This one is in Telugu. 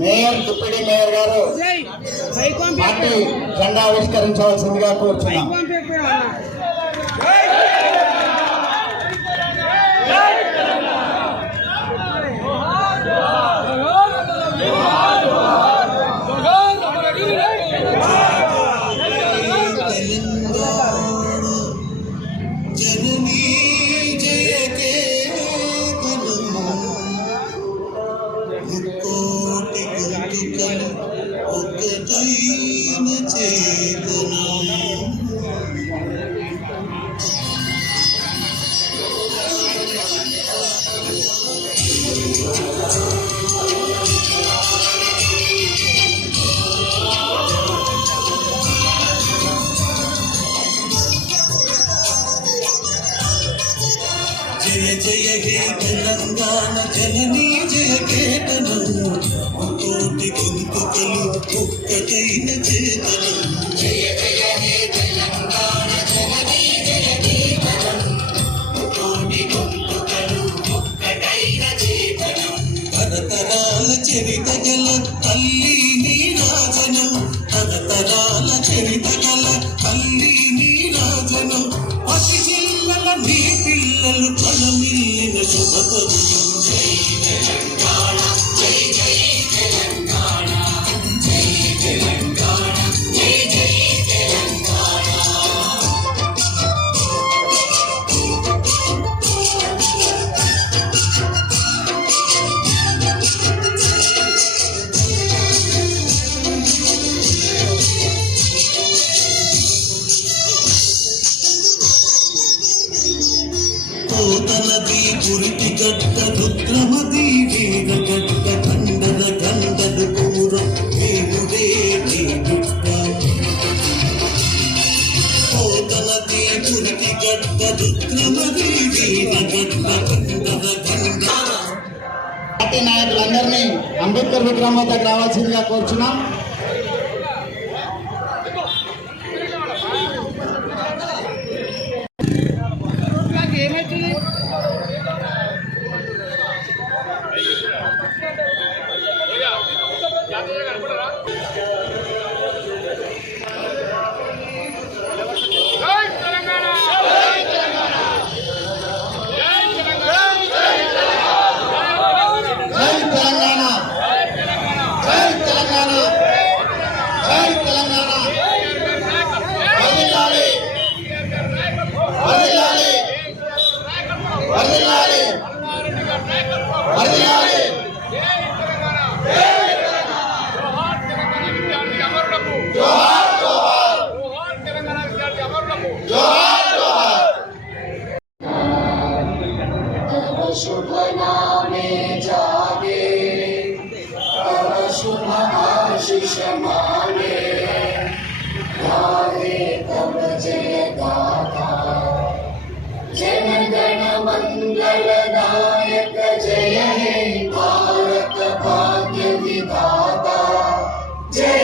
మేయర్ డిప్యూటీ మేయర్ గారు పార్టీ జెండా ఆవిష్కరించవలసిందిగా కోరుచున్నాం. జయ జయ హే తెలంగాణ జననీ జయ కేతనం కోటి గొంతుకలు ఒక్కటైన చేతనం. జయ జయ హే తెలంగాణ జననీ జయ కేతనం కోటి గొంతుకలు ఒక్కటైన చేతనం. తరతరాల చరిత గల తల్లి నీరాజనం, తరతరాల చరిత గల తల్లి నీరాజనం. అతి జిల్లల నీ పిల్లలు కలమిల్లిన శుభతరుణం. జై తెలంగాణ జై జై తెలంగాణ జై తెలంగాణ జై జై తెలంగాణ. కోతనది పురికి గడ్డ రుద్రమది వేద గడ్డ కండల గండలు కూర వేముడే నీ బిడ్డ. కోతనది పురికి గడ్డ రుద్రమది వేద గడ్డ కండల గండ. పార్టీ నాయకులందరినీ అంబేద్కర్ విగ్రహం వద్దకు రావాల్సిందిగా కోరుచున్నాం. शुभ नामे जागे तव शुभ आशीष मांगे, गाहे तव जय गाथा जन गण मंगल दायक. जय हे भारत भाग्य विधाता जय